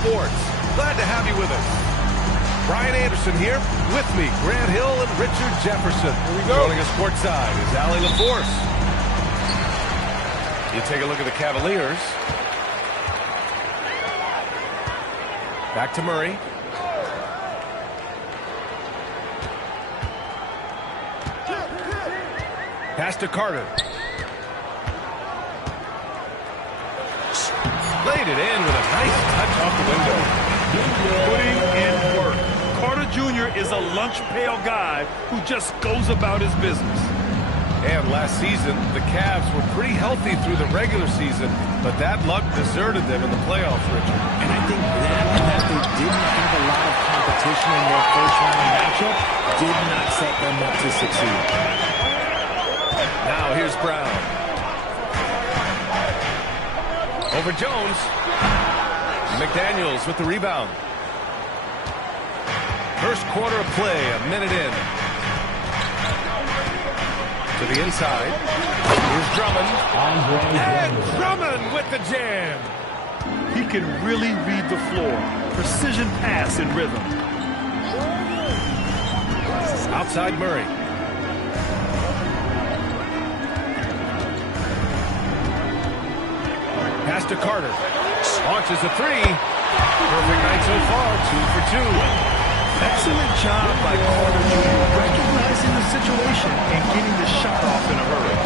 Sports. Glad to have you with us. Brian Anderson here. With me, Grant Hill and Richard Jefferson. Here we go. Joining us courtside is Allie LaForce. You take a look at the Cavaliers. Back to Murray. Pass to Carter. Laid it in with a nice touch off the window. Putting in work. Carter Jr. is a lunch pail guy who just goes about his business. And last season, the Cavs were pretty healthy through the regular season, but that luck deserted them in the playoffs, Richard. And I think that they didn't have a lot of competition in their first-round matchup did not set them up to succeed. Now here's Brown. Over Jones. McDaniels with the rebound. First quarter of play, a minute in. To the inside. Here's Drummond. And Drummond with the jam. He can really read the floor. Precision pass in rhythm. Outside Murray. Pass to Carter. Launches a three. Perfect night so far. 2 for 2. Excellent job by Carter Jr. recognizing the situation and getting the shot off in a hurry.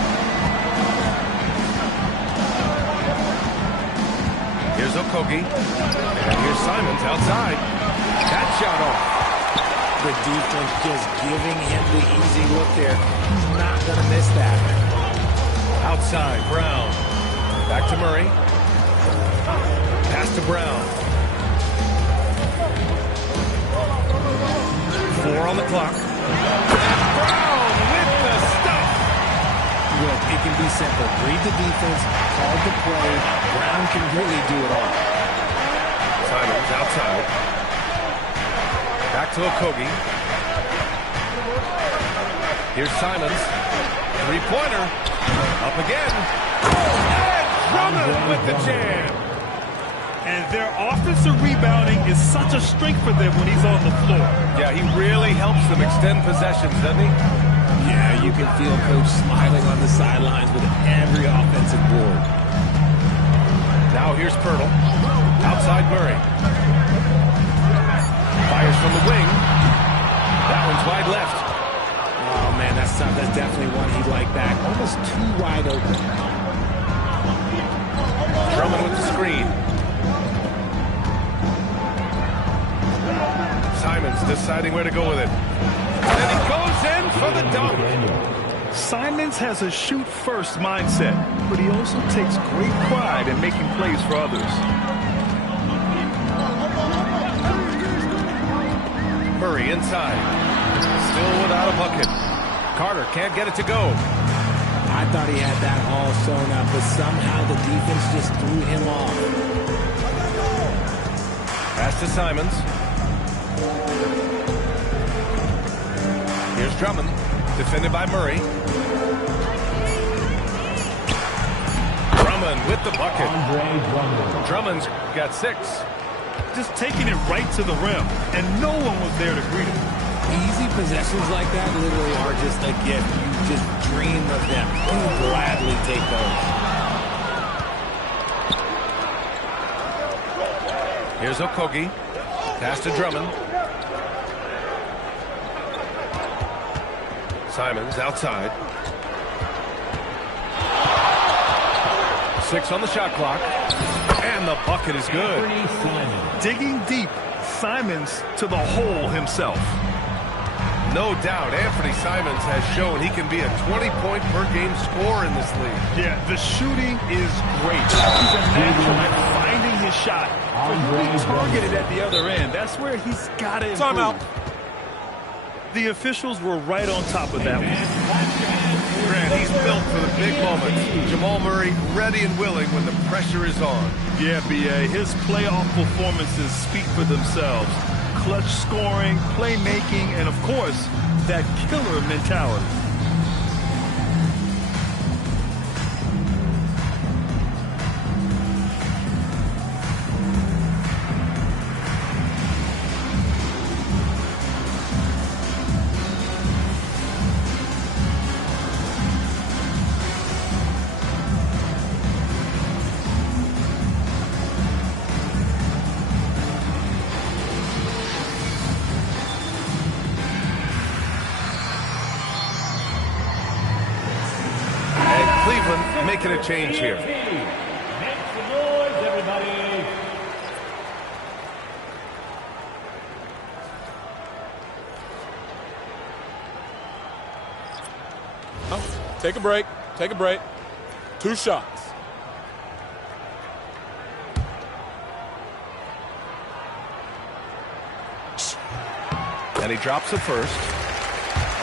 Here's Okogie. And here's Simons outside. That shot off. The defense just giving him the easy look there. He's not going to miss that. Outside, Brown. Back to Murray. Pass to Brown. 4 on the clock. Brown with the stuff. Look, it can be simple. Read the defense, call the play. Brown can really do it all. Simons outside. Back to Okogie. Here's Simons. Three-pointer. Up again. And Drummond with the jam. And their offensive rebounding is such a strength for them when he's on the floor. Yeah, he really helps them extend possessions, doesn't he? Yeah, you can feel Coach smiling on the sidelines with every offensive board. Now here's Pirtle. Outside Murray. Fires from the wing. That one's wide left. Oh, man, that's tough. That's definitely one he'd like back. Almost too wide open. Drummond with the screen. Simons deciding where to go with it. And he goes in for the dunk. Simons has a shoot-first mindset, but he also takes great pride in making plays for others. Murray inside. Still without a bucket. Carter can't get it to go. I thought he had that all sewn up, but somehow the defense just threw him off. Pass to Simons. Here's Drummond, defended by Murray. Drummond with the bucket. Drummond's got 6. Just taking it right to the rim, and no one was there to greet him. Easy possessions like that literally are just a gift. You just dream of them. You gladly take those. Here's Okogie. Pass to Drummond. Simons outside. 6 on the shot clock. And the bucket is good. Digging deep, Simons to the hole himself. No doubt, Anthony Simons has shown he can be a 20-point-per-game scorer in this league. Yeah, the shooting is great. He's a natural at finding his shot. So he'll be targeted at the other end. That's where he's got to improve. Timeout. The officials were right on top of that one. Grant, he's built for the big moments. Jamal Murray ready and willing when the pressure is on. Yeah, B.A., his playoff performances speak for themselves. Clutch scoring, playmaking, and, of course, that killer mentality. making a change here. Make some noise, everybody. Take a break. Take a break. 2 shots. And he drops it first.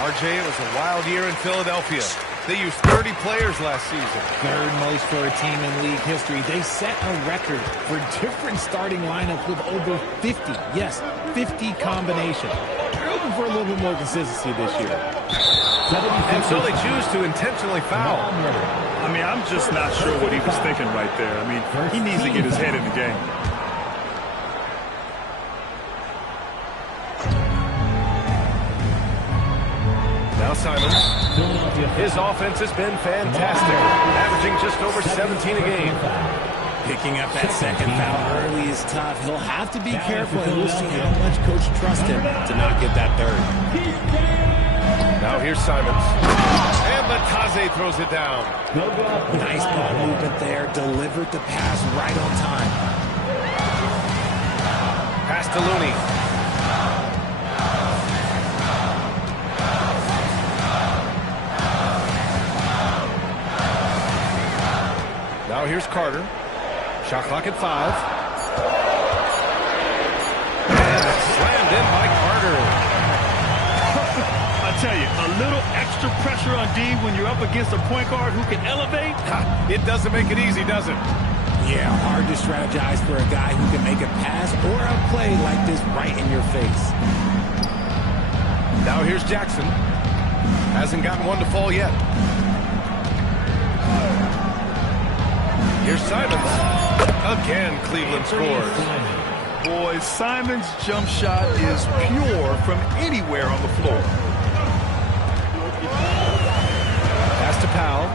RJ, it was a wild year in Philadelphia. They used 30 players last season. Third most for a team in league history. They set a record for different starting lineups with over 50. Yes, 50 combinations. They're looking for a little bit more consistency this year. And so they choose to intentionally foul. I mean, I'm just not sure what he was thinking right there. I mean, he needs to get his head in the game. Now Simons. His offense has been fantastic, averaging just over 17 a game. Picking up that second foul early is tough. He'll have to be careful, and we'll see how much coach trusts him to not get that third. Now here's Simons. And Batase throws it down. Nice ball movement there. Delivered the pass right on time. Pass to Looney. Now here's Carter. Shot clock at 5. And it's slammed in by Carter. I tell you, a little extra pressure on D when you're up against a point guard who can elevate. It doesn't make it easy, does it? Yeah, hard to strategize for a guy who can make a pass or a play like this right in your face. Now here's Jackson. Hasn't gotten one to fall yet. Here's Simons. Again, Cleveland scores. Boy, Simon's jump shot is pure from anywhere on the floor. Pass to Powell.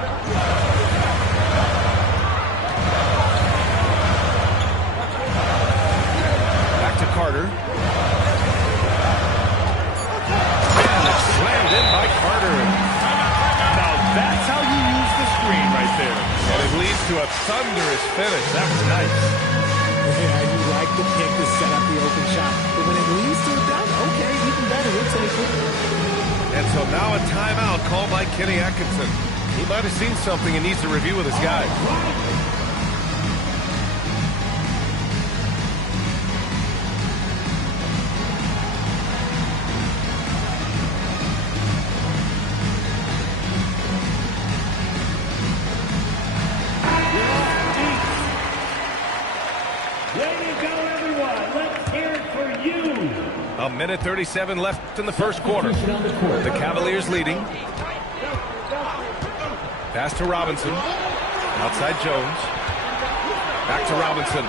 Back to Carter. And it's slammed in by Carter. Now that's how you use the screen right there. And it leads to a thunderous finish. That was nice. Yeah, you like the pick to set up the open shot. But when it leads to a dunk, okay, even better. We'll take it. And so now a timeout called by Kenny Atkinson. He might have seen something and needs to review with his guys. A minute 37 left in the first quarter. The Cavaliers leading. Pass to Robinson. Outside Jones. Back to Robinson.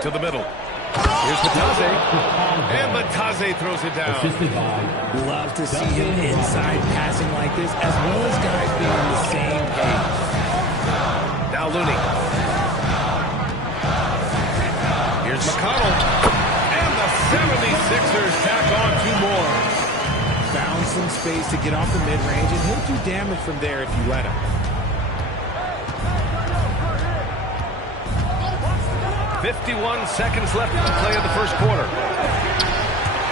To the middle. Here's Batase. And Batase throws it down. Love to see him inside passing like this, as well as guys being on the same page. Now Looney. Here's McConnell. And the 76ers tack on 2 more. Found some space to get off the mid-range, and he'll do damage from there if you let him. .51 seconds left to play in the first quarter.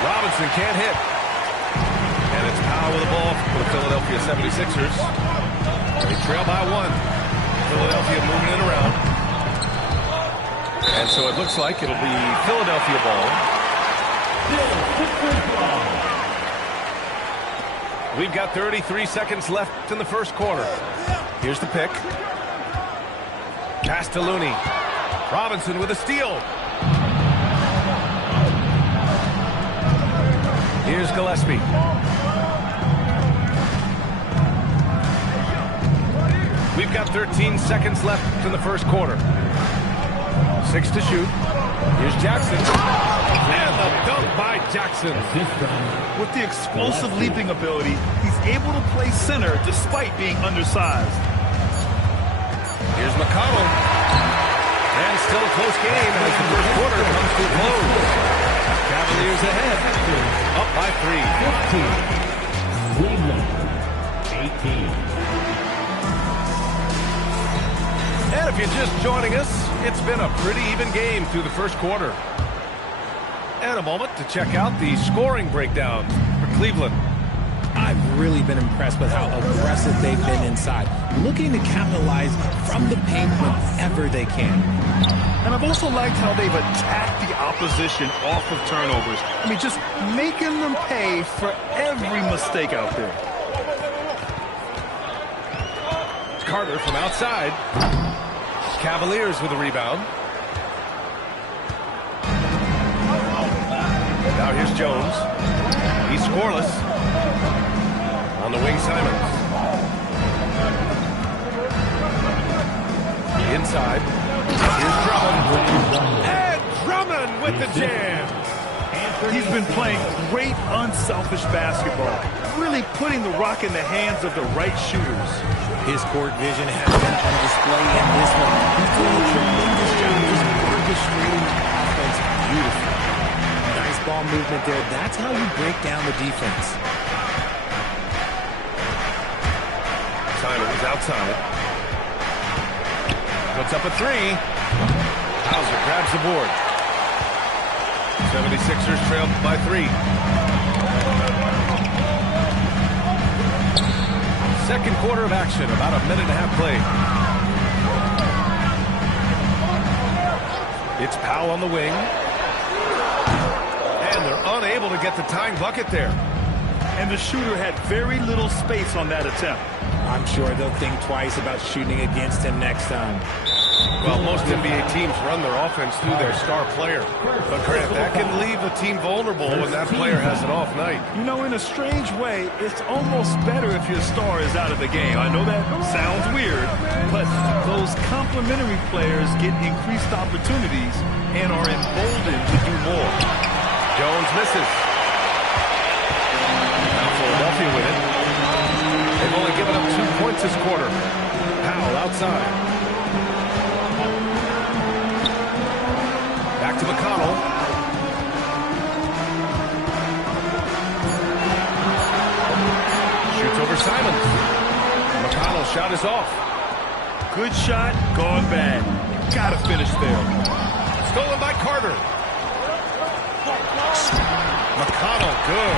Robinson can't hit. And it's Powell with the ball for the Philadelphia 76ers. They trail by 1. Philadelphia moving it around. And so it looks like it'll be Philadelphia ball. We've got 33 seconds left in the first quarter. Here's the pick. Pass to Looney. Robinson with a steal. Here's Gillespie. We've got 13 seconds left in the first quarter. 6 to shoot. Here's Jackson. And the dunk by Jackson. With the explosive leaping ability, he's able to play center despite being undersized. Here's McConnell. And still a close game as the first quarter comes to a close. Cavaliers ahead. Up by 3. And if you're just joining us, it's been a pretty even game through the first quarter. And a moment to check out the scoring breakdown for Cleveland. I've really been impressed with how aggressive they've been inside, looking to capitalize from the paint whenever they can. And I've also liked how they've attacked the opposition off of turnovers. I mean, just making them pay for every mistake out there. It's Carter from outside. Cavaliers with a rebound. Now here's Jones. He's scoreless. On the wing, Simons. Inside. Here's Drummond. And Drummond with the jam. He's been playing great, unselfish basketball. Really putting the rock in the hands of the right shooters. His court vision has been on display in this one. He's doing a tremendous job just orchestrating the offense beautifully. Nice ball movement there. That's how you break down the defense. Simons outside. Puts up a three. Hauser grabs the board. 76ers trail by 3. Second quarter of action, about a minute and a half played. It's Powell on the wing. And they're unable to get the tying bucket there. And the shooter had very little space on that attempt. I'm sure they'll think twice about shooting against him next time. Well, most NBA teams run their offense through their star player. But, Grant, that can leave a team vulnerable when that player has an off night. You know, in a strange way, it's almost better if your star is out of the game. I know that sounds weird, but those complementary players get increased opportunities and are emboldened to do more. Jones misses. Now Philadelphia with it. They've only given up 2 points this quarter. Powell outside. Back to McConnell. Shoots over Simons. McConnell's shot is off. Good shot, gone bad. Gotta finish there. Stolen by Carter. McConnell, good.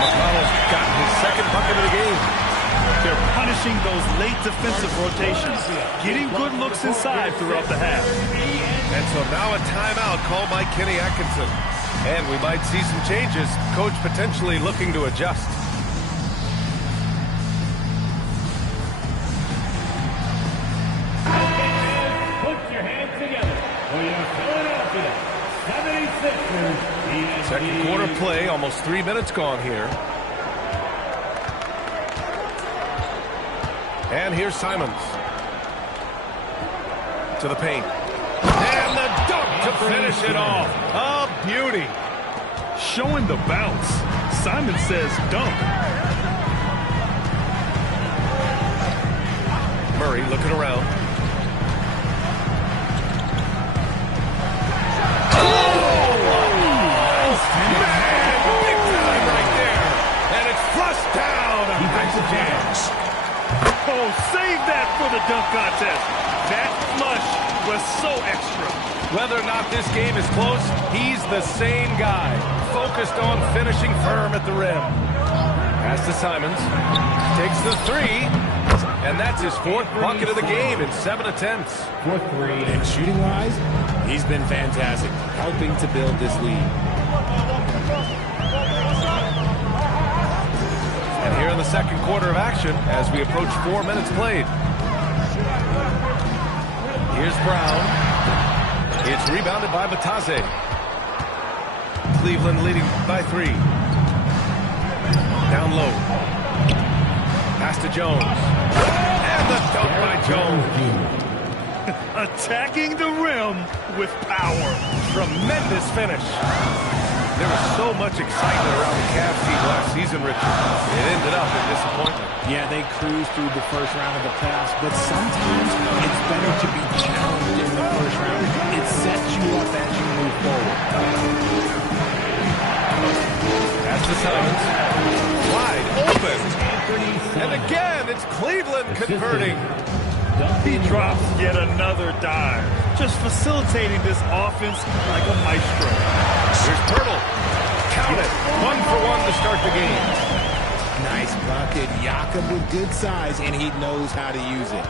McConnell's got his second bucket of the game. They're punishing those late defensive rotations, getting good looks inside throughout the half. And so now a timeout called by Kenny Atkinson. And we might see some changes. Coach potentially looking to adjust. Put your hands together for your Philadelphia 76ers. Second quarter play, almost 3 minutes gone here. And here's Simons. To the paint. And the dunk to finish it off. A beauty. Showing the bounce. Simon says dunk. Murray looking around. Big time right there. And it's flushed down. Nice jams. Oh, save that for the dunk contest. That flush was so extra. Whether or not this game is close, he's the same guy. Focused on finishing firm at the rim. Pass to Simons. Takes the three. And that's his fourth bucket of the game in 7 attempts. And shooting-wise, he's been fantastic, helping to build this lead. And here in the second quarter of action, as we approach 4 minutes played. Here's Brown. It's rebounded by Batase. Cleveland leading by 3. Down low. Pass to Jones. And the dunk by Jones. Attacking the rim with power. Tremendous finish. There was so much excitement around the Cavs team last season, Richard. It ended up in disappointment. Yeah, they cruised through the first round of the playoffs, but sometimes it's better to be challenged in the first round. It sets you up as you move forward. That's to Simons. Wide open. And again, it's Cleveland converting. He drops yet another dive, just facilitating this offense like a maestro. Here's Pirtle. Count it. 1 for 1 to start the game. Nice bucket. Jakob with good size, and he knows how to use it.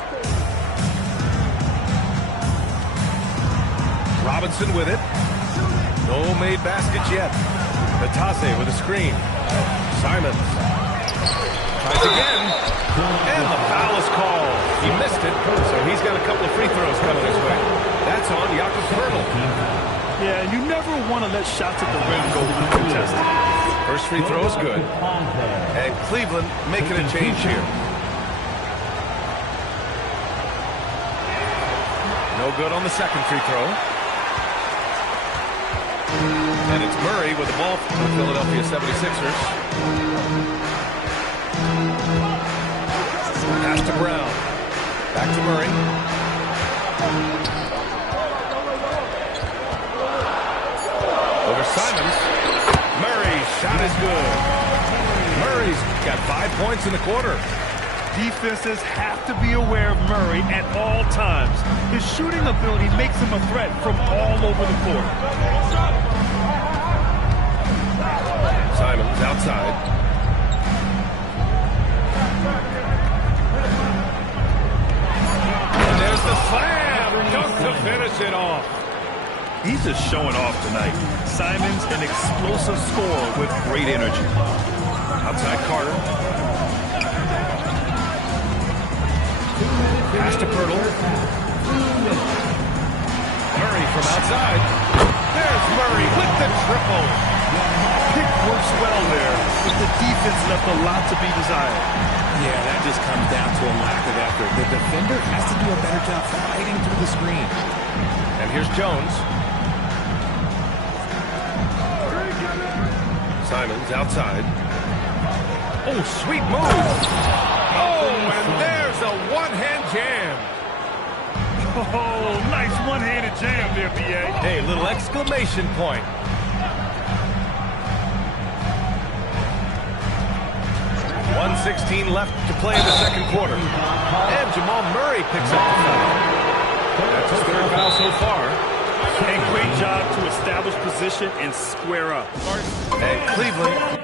Robinson with it. No made baskets yet. Natase with a screen. Simons. Tries again. And the foul is called. He missed it, so he's got a couple of free throws coming his way. That's on Jakob Pirtle. Yeah, you never want to let shots at the rim go uncontested. First free throw is good. And Cleveland making a change here. No good on the second free throw. And it's Murray with the ball for the Philadelphia 76ers. Pass to Brown. Back to Murray. Over Simons. Murray's shot is good. Murray's got 5 points in the quarter. Defenses have to be aware of Murray at all times. His shooting ability makes him a threat from all over the court. Simons outside. And there's the slam. Dunk to finish it off. He's just showing off tonight. Simons, an explosive scorer with great energy. Outside Carter. Pass to Pirtle. Murray from outside. There's Murray with the triple. Pick works well there, but the defense left a lot to be desired. Yeah, that just comes down to a lack of effort. The defender has to do a better job fighting through the screen. And here's Jones. Simons outside. Oh, sweet move. Oh, and there's a one-hand jam. Oh, nice one-handed jam there, B.A. Hey, little exclamation point. .116 left to play in the second quarter. And Jamal Murray picks up the foul. That's his third foul so far. A great job to establish position and square up. And Cleveland.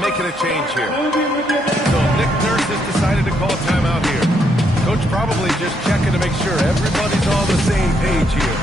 Making a change here. So Nick Nurse has decided to call timeout here. Coach probably just checking to make sure everybody's on the same page here.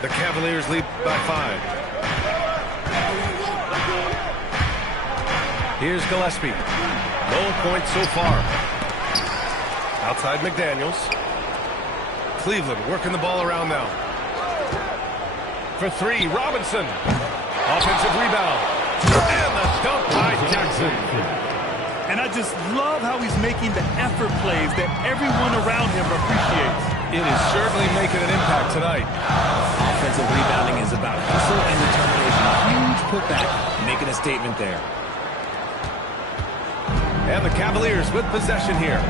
The Cavaliers lead by 5. Here's Gillespie. No points so far. Outside McDaniels. Cleveland working the ball around now. For 3, Robinson. Offensive rebound. And the dunk by Jackson. And I just love how he's making the effort plays that everyone around him appreciates. It is certainly making an impact tonight. Offensive rebounding is about hustle and determination. Huge putback, making a statement there. And the Cavaliers with possession here.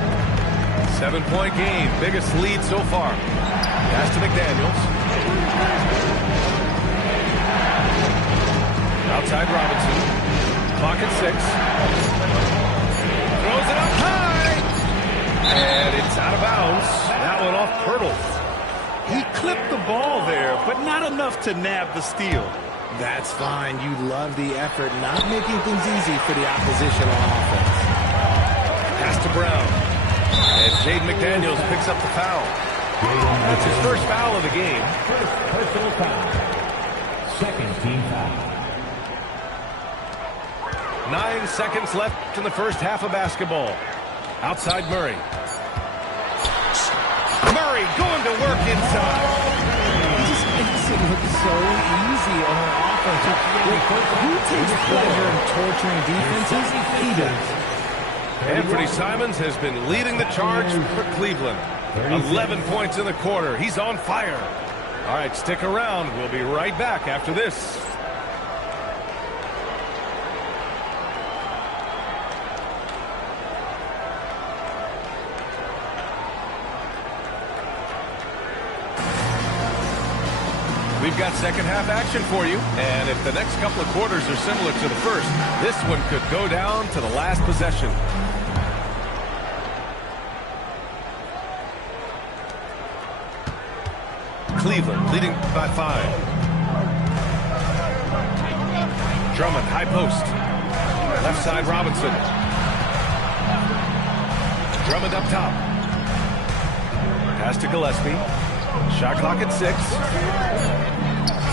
7-point game, biggest lead so far. Pass to McDaniels. Outside Robinson. Clock at 6. Throws it up high. And it's out of bounds. That one off Pirtle. He clipped the ball there, but not enough to nab the steal. That's fine. You love the effort, not making things easy for the opposition on offense. Pass to Brown. And Jaden McDaniels picks up the foul. That's his first foul of the game. First personal foul. Second team foul. 9 seconds left in the first half of basketball. Outside Murray. Murray going to work inside. He just makes it look so easy on our offense. Who takes pleasure in torturing defenses? He does. Anthony Simons has been leading the charge for Cleveland. 11 points in the quarter. He's on fire. All right, stick around. We'll be right back after this. We've got second half action for you, and if the next couple of quarters are similar to the first, this one could go down to the last possession. Cleveland leading by 5. Drummond, high post. Left side, Robinson. Drummond up top. Pass to Gillespie. Shot clock at 6.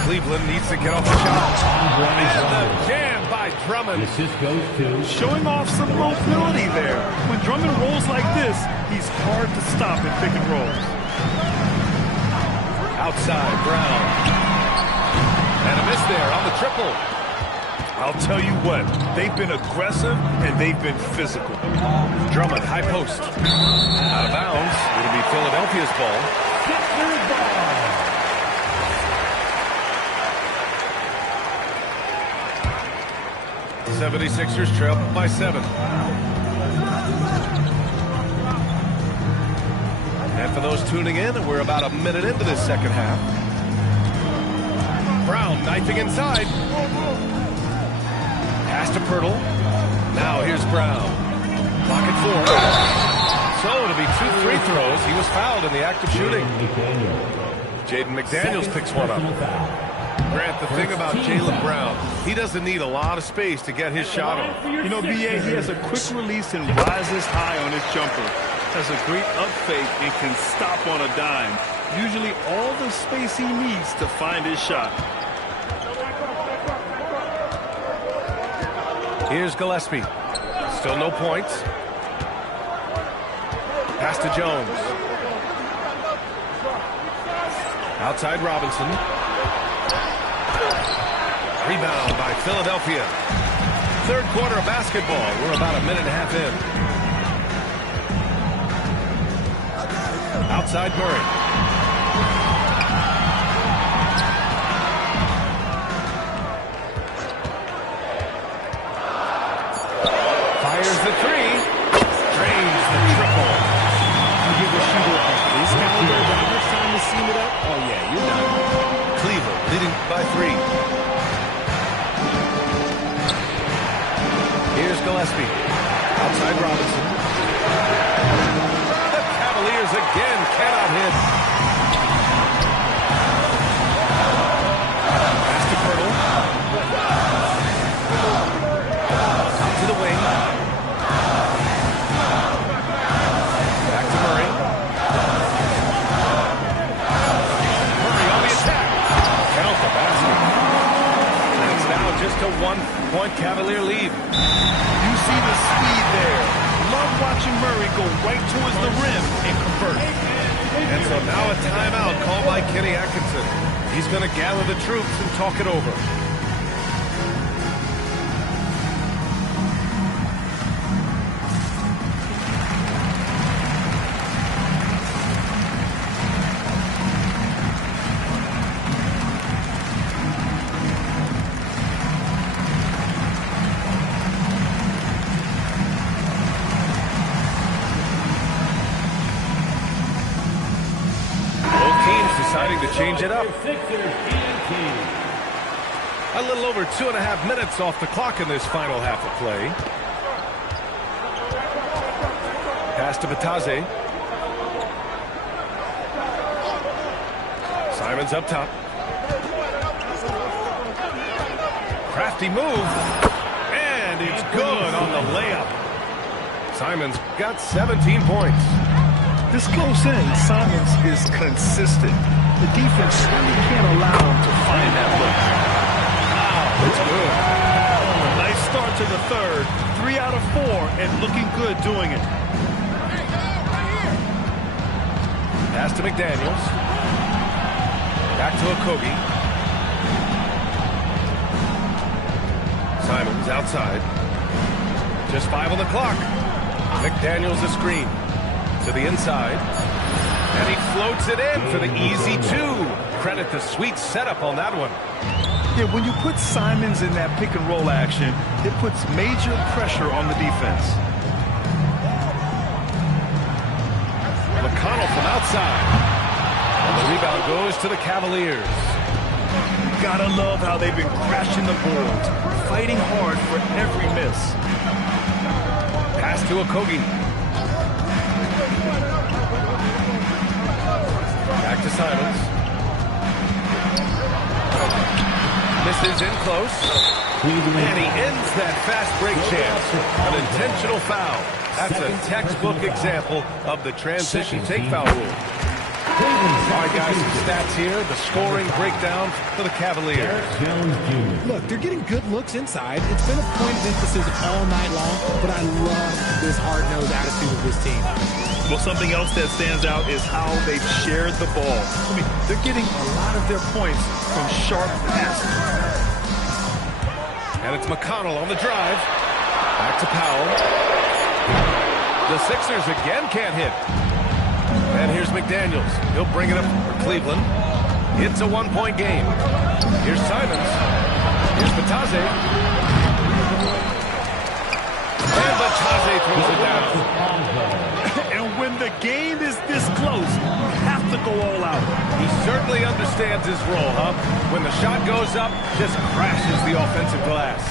Cleveland needs to get off the shot. And the jam by Drummond. Assist goes to... Showing off some mobility there. When Drummond rolls like this, he's hard to stop in pick and rolls. Outside, Brown. And a miss there on the triple. I'll tell you what, they've been aggressive and they've been physical. Drummond, high post. Out of bounds. It'll be Philadelphia's ball. Sixers ball. The 76ers trail by 7. And for those tuning in, we're about a minute into this second half. Brown knifing inside. Pass to Pirtle. Now here's Brown. Clock at 4. So it'll be 2 free throws. He was fouled in the act of shooting. Jaden McDaniels picks one up. Grant, the thing about Jaylen Brown, he doesn't need a lot of space to get his shot off. You know, B.A., he has a quick release and rises high on his jumper. Has a great up fake and can stop on a dime. Usually all the space he needs to find his shot. Here's Gillespie. Still no points. Pass to Jones. Outside Robinson. Rebound by Philadelphia. Third quarter of basketball. We're about a minute and a half in. Outside Murray. Fires the 3. Drains the triple. You give a shooter of this caliber that much time to seam it up? Oh, yeah, you're done. Cleveland leading by 3. Here's Gillespie. Outside Robinson. The Cavaliers again cannot hit. Pass to Pirtle. Out to the wing. Back to Murray. Murray on the attack. Count the basket. And it's now just a 1-point Cavalier lead. You see the speed there. Love watching Murray go right towards the rim and convert. And so now a timeout called by Kenny Atkinson. He's going to gather the troops and talk it over. Deciding to change it up. A little over 2.5 minutes off the clock in this final half of play. Pass to Batase. Simons up top. Crafty move. And it's good on the layup. Simons got 17 points. This close in, Simons is consistent. The defense really can't allow him to find that look. Wow, that's good. A nice start to the third. 3 out of 4 and looking good doing it. Pass to McDaniels. Back to Okogie. Simons outside. Just 5 on the clock. McDaniels a screen. To the inside. And he floats it in for the easy 2. Credit the sweet setup on that one. Yeah, when you put Simons in that pick and roll action, it puts major pressure on the defense. McConnell from outside. And the rebound goes to the Cavaliers. Gotta love how they've been crashing the boards, fighting hard for every miss. Pass to Okogie. Back to Simons. Misses in close. And he ends that fast break chance. An intentional foul. That's a textbook example of the transition take foul rule. All right, guys, some stats here. The scoring breakdown for the Cavaliers. Look, they're getting good looks inside. It's been a point of emphasis all night long, but I love this hard-nosed attitude of this team. Well, something else that stands out is how they've shared the ball. I mean, they're getting a lot of their points from sharp passes. And it's McConnell on the drive. Back to Powell. The Sixers again can't hit. And here's McDaniels. He'll bring it up for Cleveland. It's a 1-point game. Here's Simons. Here's Batase. And Batase throws it down. And when the game is this close, you have to go all out. He certainly understands his role, huh? When the shot goes up, just crashes the offensive glass.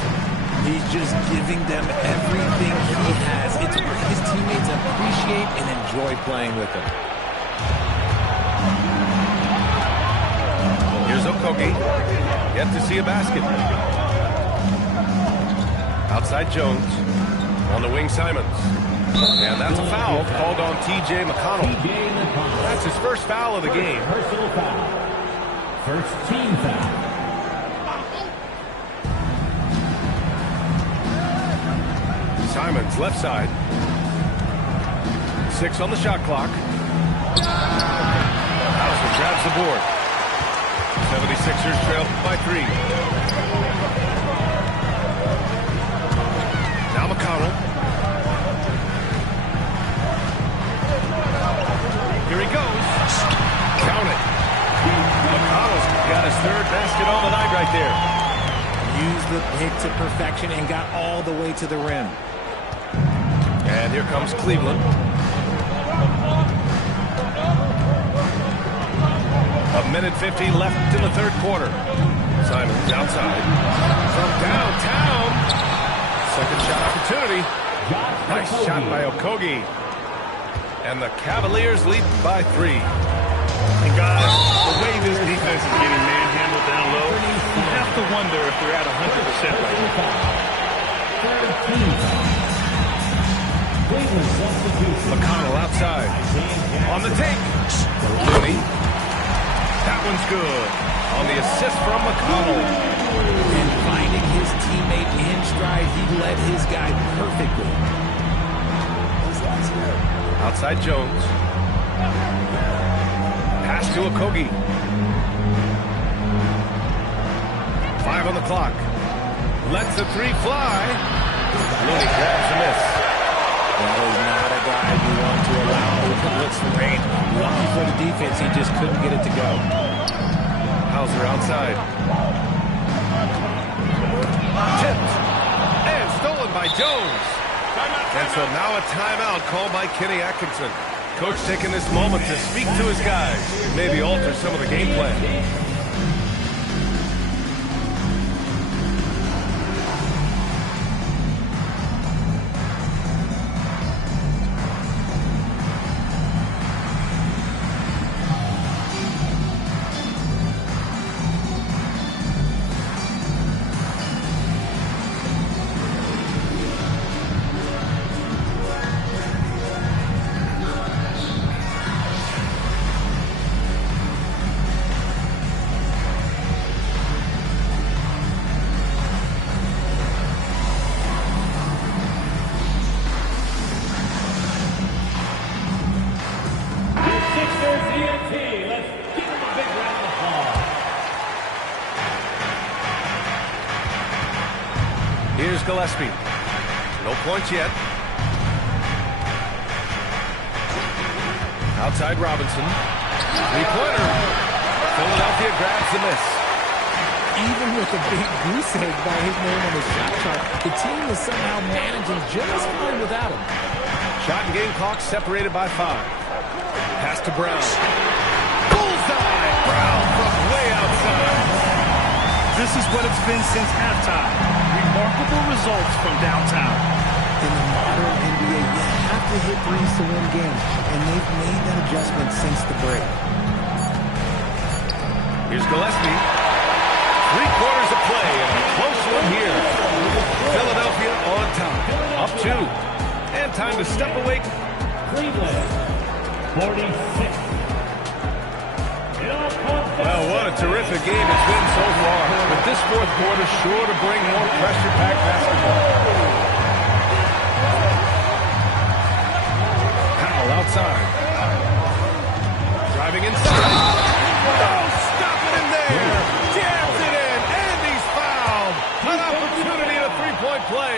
He's just giving them everything he has. It's what his teammates appreciate and enjoy playing with him. Here's Okogie. Yet to see a basket. Outside Jones. On the wing, Simons. And that's a foul called on T.J. McConnell. That's his first foul of the game. Personal foul. First team foul. Simons, left side. 6 on the shot clock. Hauser grabs the board. 76ers trail by 3. Now McConnell. Here he goes. Count it. McConnell's got his 3rd basket on the night right there. Used the pick to perfection and got all the way to the rim. And here comes Cleveland. A minute 50 left in the 3rd quarter. Simons outside. From downtown. Second shot opportunity. Nice shot by Okogie. And the Cavaliers lead by 3. And guys, the way this defense is getting manhandled down low, you have to wonder if they're at 100% right now. McConnell outside. On the take. Looney. That one's good. On the assist from McConnell. And finding his teammate in stride, he led his guy perfectly. Outside Jones. Pass to Okogie. 5 on the clock. Lets the 3 fly. Looney grabs a miss. That is not a guy you want to allow open looks for rain. Lucky for the defense, he just couldn't get it to go. Hauser outside. Tipped. And stolen by Jones. And so now a timeout called by Kenny Atkinson. Coach taking this moment to speak to his guys. Maybe alter some of the game plan. Here's Gillespie. No points yet. Outside Robinson. Three-pointer. Philadelphia grabs the miss. Even with a big goose egg by his name on the shot chart, the team is somehow managing just fine without him. Shot and game clock separated by 5. Pass to Brown. Bullseye! Brown from way outside. This is what it's been since halftime. Remarkable results from downtown. In the modern NBA, you have to hit threes to win games, and they've made that adjustment since the break. Here's Gillespie. 3 quarters of play, and a close one here. Philadelphia on top. Up 2. And time to step away. Cleveland, 46. Well, what a terrific game it's been so far. But this fourth quarter sure to bring more pressure-packed basketball. Powell outside. Driving inside. Oh, stop it in there. Jams it in, and he's fouled. An opportunity at a three-point play.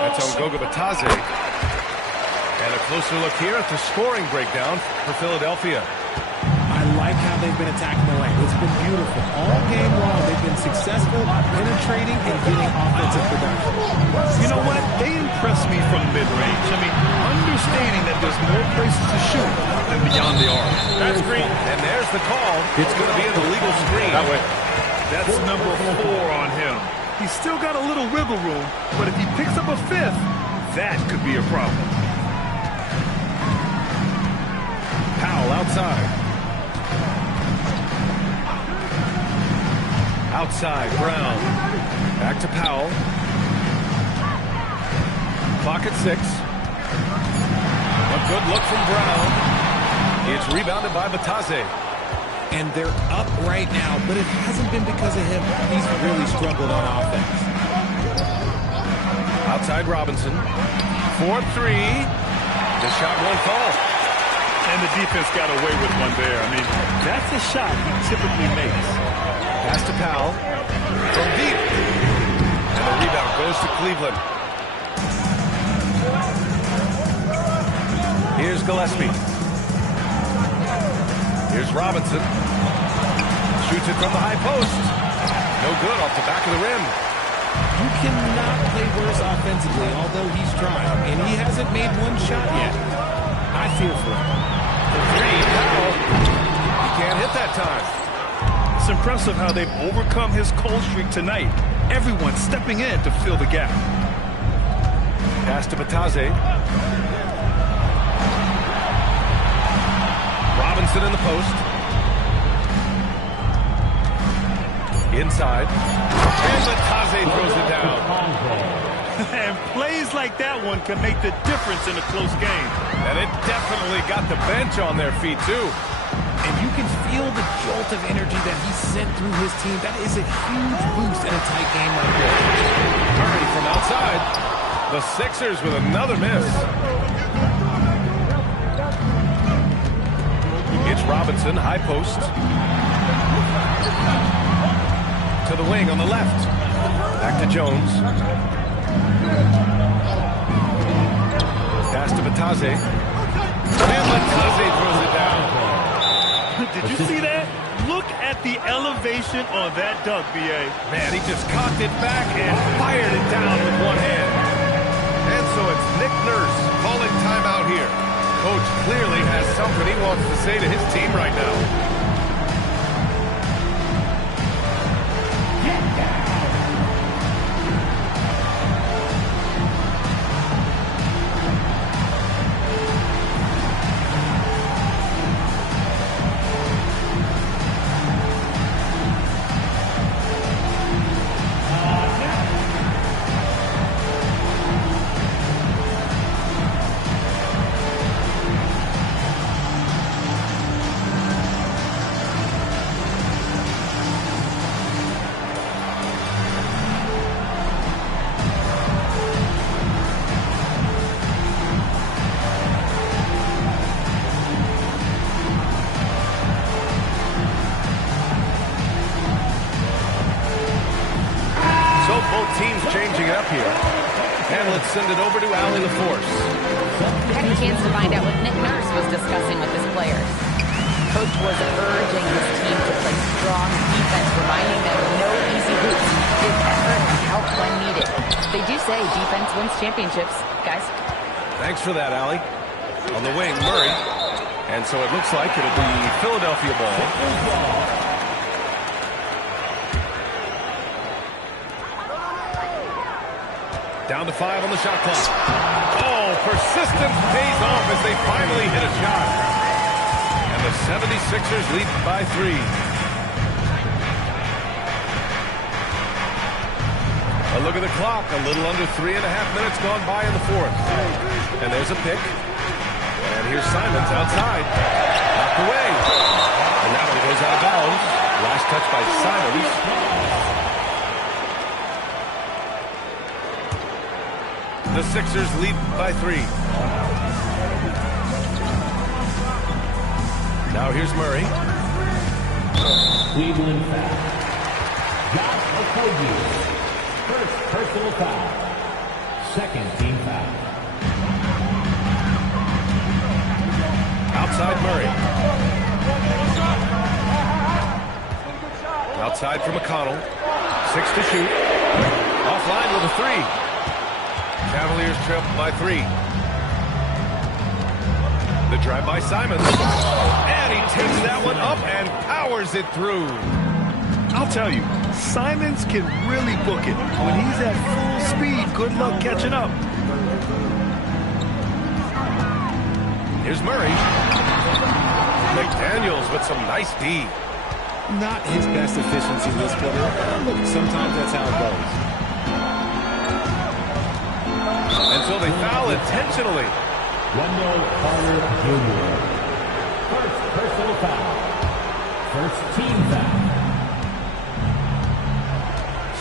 That's on Goga Batadze. And a closer look here at the scoring breakdown for Philadelphia. I like how they've been attacking the lane. It's been beautiful. All game long, they've been successful, penetrating, and getting offensive production. You know what? They impress me from mid-range. I mean, understanding that there's more places to shoot than beyond the arc. That's green. And there's the call. It's going to be an illegal screen. That way. That's number 4 on him. He's still got a little wiggle room, but if he picks up a 5th, that could be a problem. Powell outside. Outside, Brown. Back to Powell. Clock at 6. A good look from Brown. It's rebounded by Batadze. And they're up right now, but it hasn't been because of him. He's really struggled on offense. Outside Robinson. 4-3. The shot won't fall. And the defense got away with one there. I mean, that's a shot he typically makes. Pass to Powell. From deep. And the rebound goes to Cleveland. Here's Gillespie. Here's Robinson. Shoots it from the high post. No good off the back of the rim. You cannot play worse offensively, although he's trying, and he hasn't made one shot yet. I feel for him. The 3, Powell. He can't hit that time. It's impressive how they've overcome his cold streak tonight. Everyone stepping in to fill the gap. Pass to Batadze. Robinson in the post. Inside. And Batadze throws it down. And plays like that one can make the difference in a close game. And it definitely got the bench on their feet, too. And you can feel the jolt of energy that he sent through his team. That is a huge boost in a tight game like this. Curry from outside. The Sixers with another miss. It's Robinson, high post. To the wing on the left. Back to Jones. Pass to Batadze. And Batadze throws it down. Did you see that? Look at the elevation on that dunk, B.A. Man, he just cocked it back and fired it down with one hand. And so it's Nick Nurse calling timeout here. Coach clearly has something he wants to say to his team right now. both teams changing it up here. And let's send it over to Allie LaForce. I had a chance to find out what Nick Nurse was discussing with his players. Coach was urging his team to play strong defense, reminding them no easy hoops, give effort and help when needed. They do say defense wins championships, guys. Thanks for that, Allie. On the wing, Murray. And so it looks like it'll be Philadelphia ball. Down to 5 on the shot clock. Oh, persistence pays off as they finally hit a shot. And the 76ers lead by 3. A look at the clock. A little under 3.5 minutes gone by in the fourth. And there's a pick. And here's Simons outside. Knocked away. And that one goes out of bounds. Last touch by Simons. The Sixers lead by 3. Now here's Murray. Cleveland foul. Josh Okogie. First personal foul. Second team foul. Outside Murray. Outside for McConnell. 6 to shoot. Offline with a 3. Cavaliers trail by 3. The drive by Simons. And he takes that one up and powers it through. I'll tell you, Simons can really book it. When he's at full speed, good luck catching up. Here's Murray. McDaniels with some nice D. Not his best efficiency this quarter. Look, sometimes that's how it goes. Until they foul intentionally. Wendell Carter Jr. First personal foul. First team foul.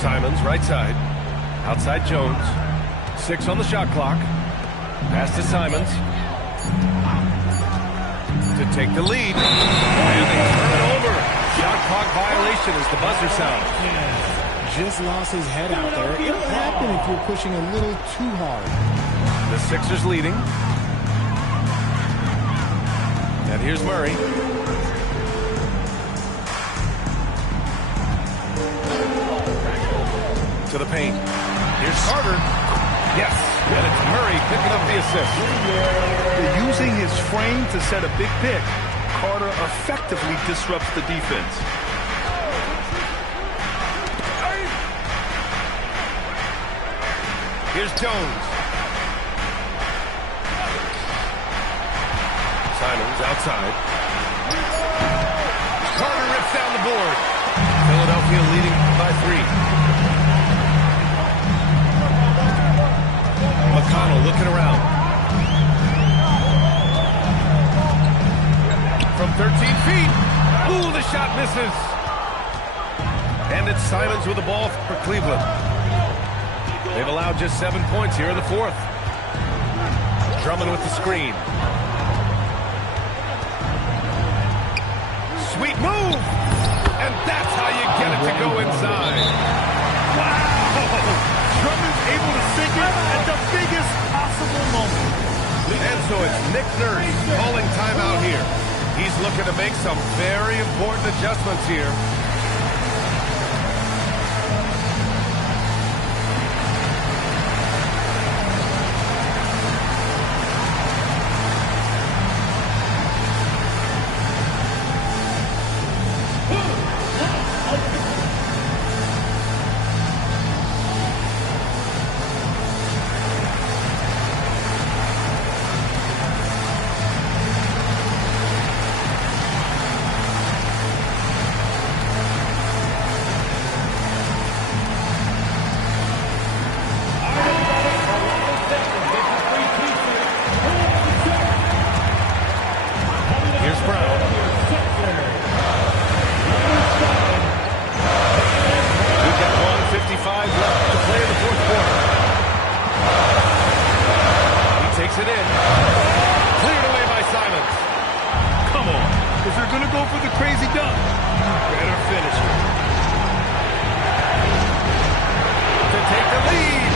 Simons, right side. Outside Jones. 6 on the shot clock. Pass to Simons. To take the lead. And they turn it over. Shot clock violation as the buzzer sounds. Just lost his head out there. It'll happen if you're pushing a little too hard. The Sixers leading. And here's Murray. To the paint. Here's Carter. Yes. And it's Murray picking up the assist. Using his frame to set a big pick, Carter effectively disrupts the defense. Here's Jones. Simons outside. Carter rips down the board. Philadelphia leading by 3. McConnell looking around. From 13 feet. Ooh, the shot misses. And it's Simons with the ball for Cleveland. They've allowed just 7 points here in the fourth. Drummond with the screen. Sweet move! And that's how you get it to go inside. Wow! Drummond's able to sink it at the biggest possible moment. And so it's Nick Nurse calling timeout here. He's looking to make some very important adjustments here. take the lead.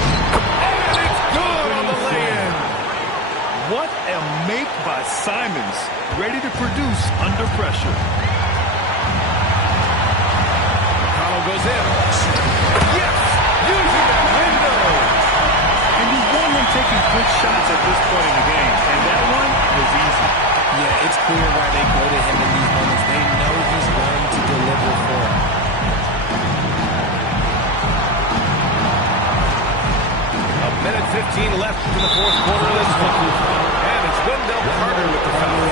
And it's good on the lay-in. What a make by Simons, ready to produce under pressure. McConnell goes in. Yes! Using that window. And you want him taking good shots at this point in the game, and that one was easy. Yeah, it's clear why they go to him in these moments. They know he's going to deliver for them. A minute 15 left in the fourth quarter of this one. And it's Wendell Carter with the foul.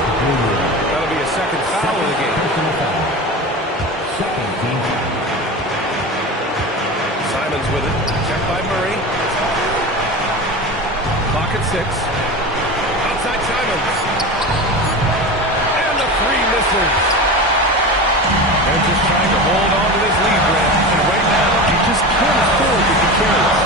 That'll be a second foul of the game. Simons with it. Checked by Murray. Clock at 6. Outside Simons. And the three misses. They're just trying to hold on to this lead, Brad. And right now, You just can't afford to be careless.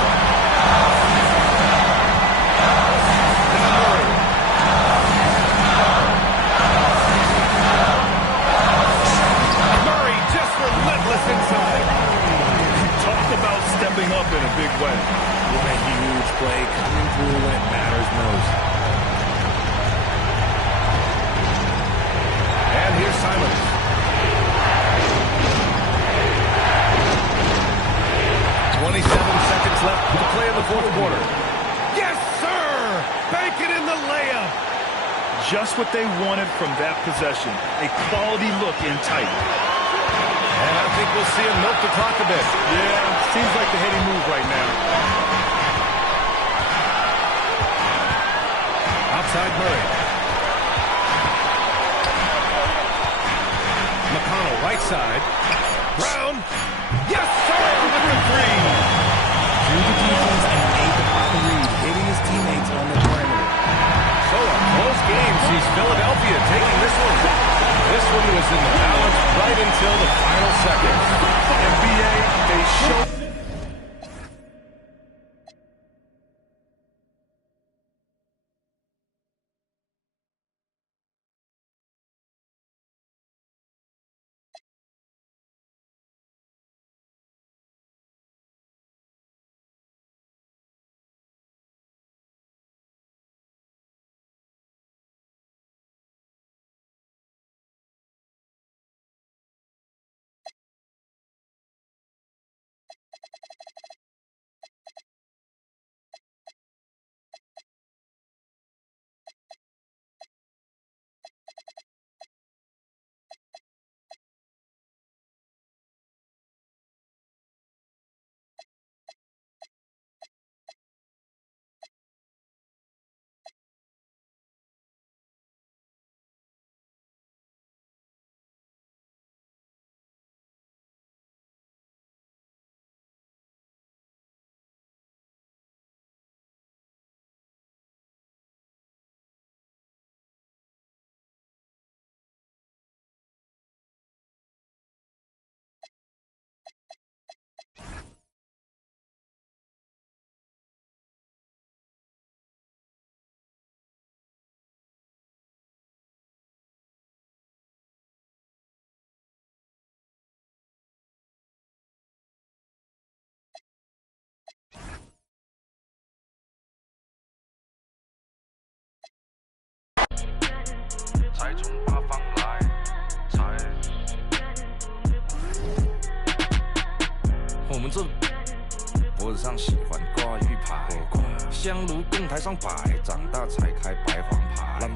Murray just relentless inside. Talk about stepping up in a big way. What a huge play coming through when it matters most. And here's Simons. Seconds left to play in the fourth quarter. Yes, sir! Bank it in the layup. Just what they wanted from that possession. A quality look in tight. And I think we'll see him milk the clock a bit. Yeah, seems like the heady move right now. Outside Murray. McConnell right side. Brown. Yes, sir! With the three. Through the defense and made the proper read, hitting his teammates on the perimeter. So a close game sees Philadelphia taking this one. This one was in the balance right until the final seconds. NBA, they show.脖子上喜欢挂玉牌，香炉供台上摆，长大才开白黄牌。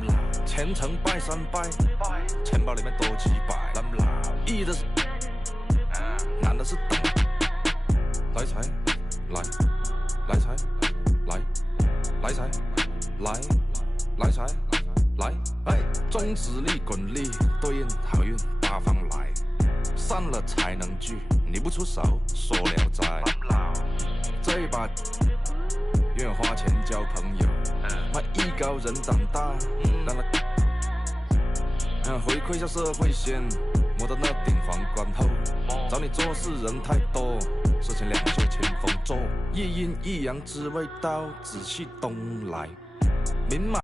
虔诚拜三拜，钱包里面多几百。易的是，难的是等。来财，来，来财，来，来财，来，来财，来。哎，中指力滚力对应好运八方来，散了才能聚，你不出手说了斋。这一把愿花钱交朋友，卖艺高人胆大，让他回馈下社会先，摸到那顶皇冠后，找你做事人太多，事情两袖清风做，一阴一阳之谓道，紫气东来，明码。